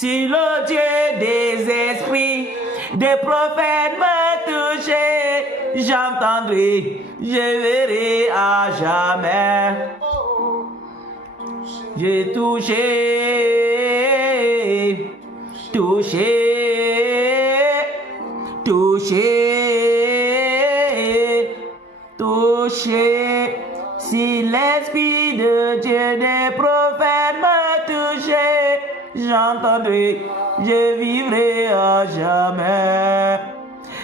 Si le Dieu des esprits, des prophètes me touchait, j'entendrai, je verrai à jamais. J'ai touché, touché, touché, touché. Si l'Esprit de Dieu des prophètes me touchait, j'entendrai, je vivrai à jamais.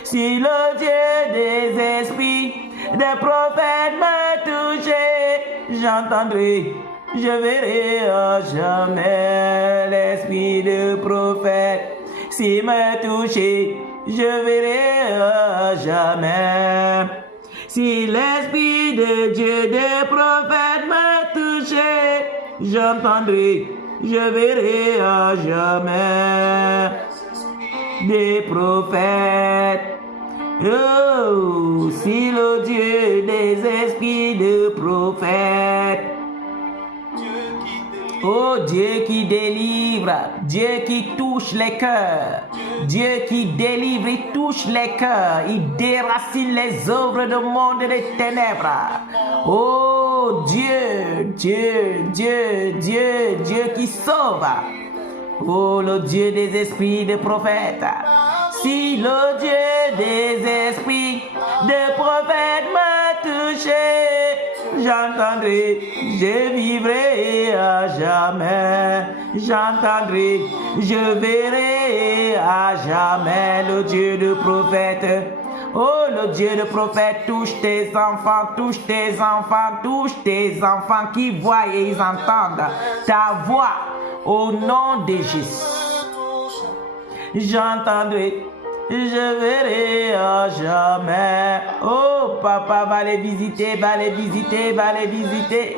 Si le Dieu des esprits, des prophètes me touchait, j'entendrai, je verrai à jamais. L'Esprit de prophète, s'il me touchait, je verrai à jamais. Si l'Esprit de Dieu des prophètes me touchait, j'entendrai, je verrai à jamais. Des prophètes, oh, si le Dieu des esprits de prophètes, oh Dieu qui délivre, Dieu qui touche les cœurs, Dieu qui délivre et touche les cœurs, il déracine les œuvres du monde des ténèbres. Oh Dieu, Dieu, Dieu, Dieu, Dieu qui sauve. Oh le Dieu des esprits des prophètes, si le Dieu des esprits des prophètes m'a touché, j'entendrai, je vivrai à jamais. J'entendrai, je verrai à jamais le Dieu de prophète. Oh, le Dieu de prophète, touche tes enfants, touche tes enfants, touche tes enfants qui voient et ils entendent ta voix au nom de Jésus. J'entendrai, je verrai à jamais. Oh, papa va les visiter, va les visiter, va les visiter.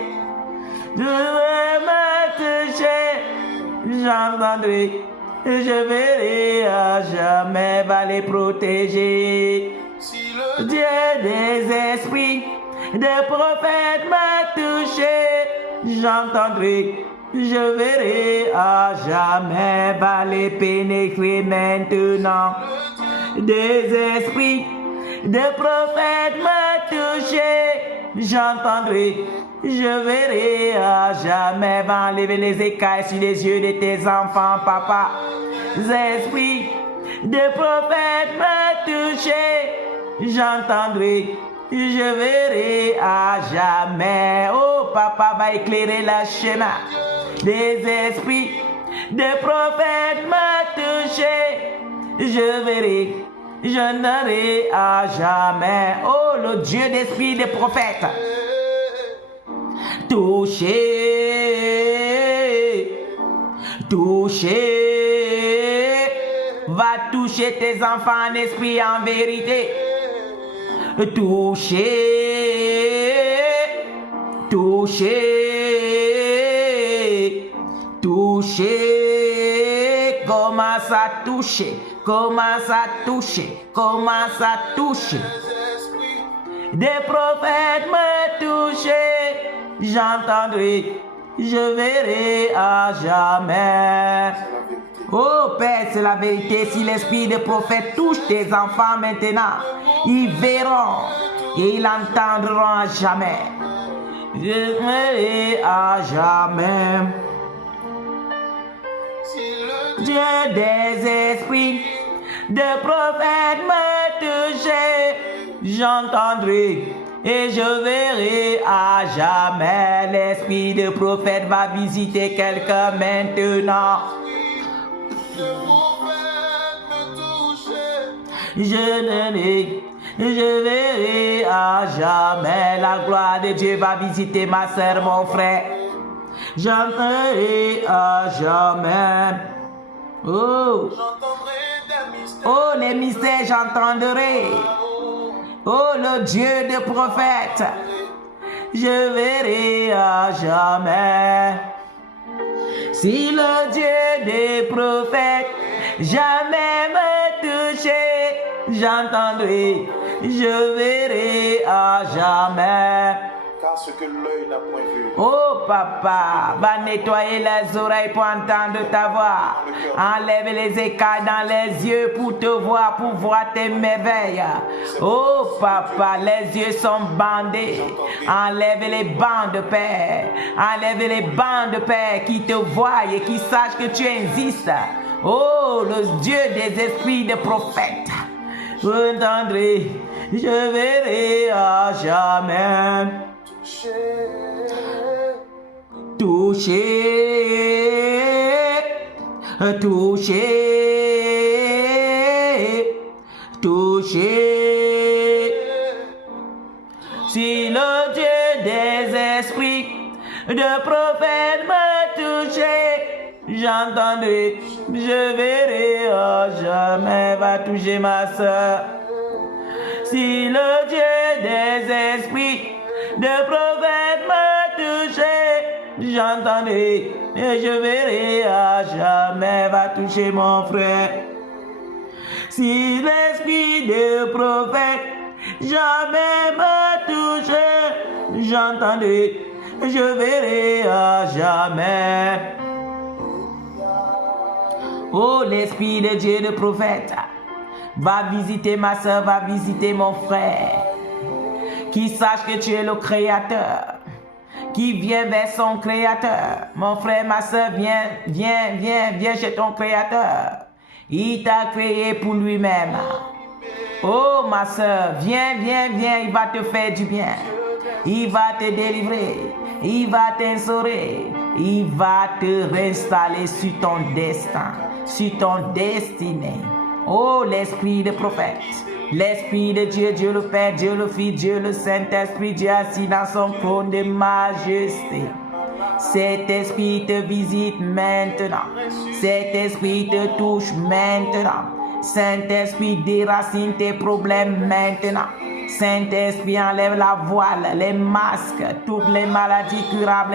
Je vais me toucher, j'entendrai, je verrai à jamais, va les protéger. Dieu des esprits, des prophètes m'a touché, j'entendrai, je verrai à jamais, va les pénétrer maintenant. Des esprits, des prophètes m'a touché, j'entendrai, je verrai à jamais, va enlever les écailles sur les yeux de tes enfants, papa. Des esprits, des prophètes m'a touché, j'entendrai, je verrai à jamais. Oh, papa va éclairer le chemin. Des esprits, des prophètes m'a touché, je verrai, je n'aurai à jamais. Oh, le Dieu d'esprit des prophètes, touché, touché, va toucher tes enfants en esprit et en vérité. Touché, touché, touché, commence à toucher, commence à toucher, commence à toucher. Des prophètes me toucher, j'entendrai, je verrai à jamais. Oh Père, c'est la vérité. Si l'esprit des prophètes touche tes enfants maintenant, ils verront et ils entendront à jamais. Je verrai à jamais. Dieu des esprits, des prophètes me toucher, j'entendrai et je verrai à jamais. L'esprit de prophète va visiter quelqu'un maintenant. Je verrai à jamais. La gloire de Dieu va visiter ma soeur, mon frère. J'entendrai à jamais. Oh, oh, les mystères, j'entendrai. Oh, le Dieu de prophète, je verrai à jamais. Si le Dieu des prophètes jamais me touché, j'entendrai, je verrai à jamais. ce que l'œil n'a point vu. Oh papa, va nettoyer les oreilles pour entendre ta voix. Enlève les écailles dans les yeux pour te voir, pour voir tes merveilles. Oh papa, les yeux sont bandés. Enlève les bandes de paix. Enlève les bandes de paix qui te voient et qui sachent que tu existes. Oh, le Dieu des esprits de prophètes. Vous entendrez, je verrai à jamais. Toucher, toucher, toucher. Si le Dieu des esprits de prophète me touchait, j'entendrai, je verrai à jamais, va toucher ma soeur. Si le Dieu des esprits de prophète me touchait, j'entendrai et je verrai à jamais, va toucher mon frère. Si l'esprit de prophète jamais me touche, j'entendrai, je verrai à jamais. Oh, l'esprit de Dieu de prophète, va visiter ma soeur, va visiter mon frère. Qui sache que tu es le créateur. Qui vient vers son créateur. Mon frère, ma soeur, viens chez ton créateur. Il t'a créé pour lui-même. Oh, ma soeur, viens, il va te faire du bien. Il va te délivrer. Il va t'instaurer. Il va te réinstaller sur ton destin, sur ton destinée. Oh, l'esprit de prophète, l'esprit de Dieu, Dieu le Père, Dieu le Fils, Dieu le Saint-Esprit, Dieu assis dans son trône de majesté. Cet esprit te visite maintenant. Cet esprit te touche maintenant. Saint-Esprit déracine tes problèmes maintenant. Saint-Esprit enlève la voile, les masques, toutes les maladies curables.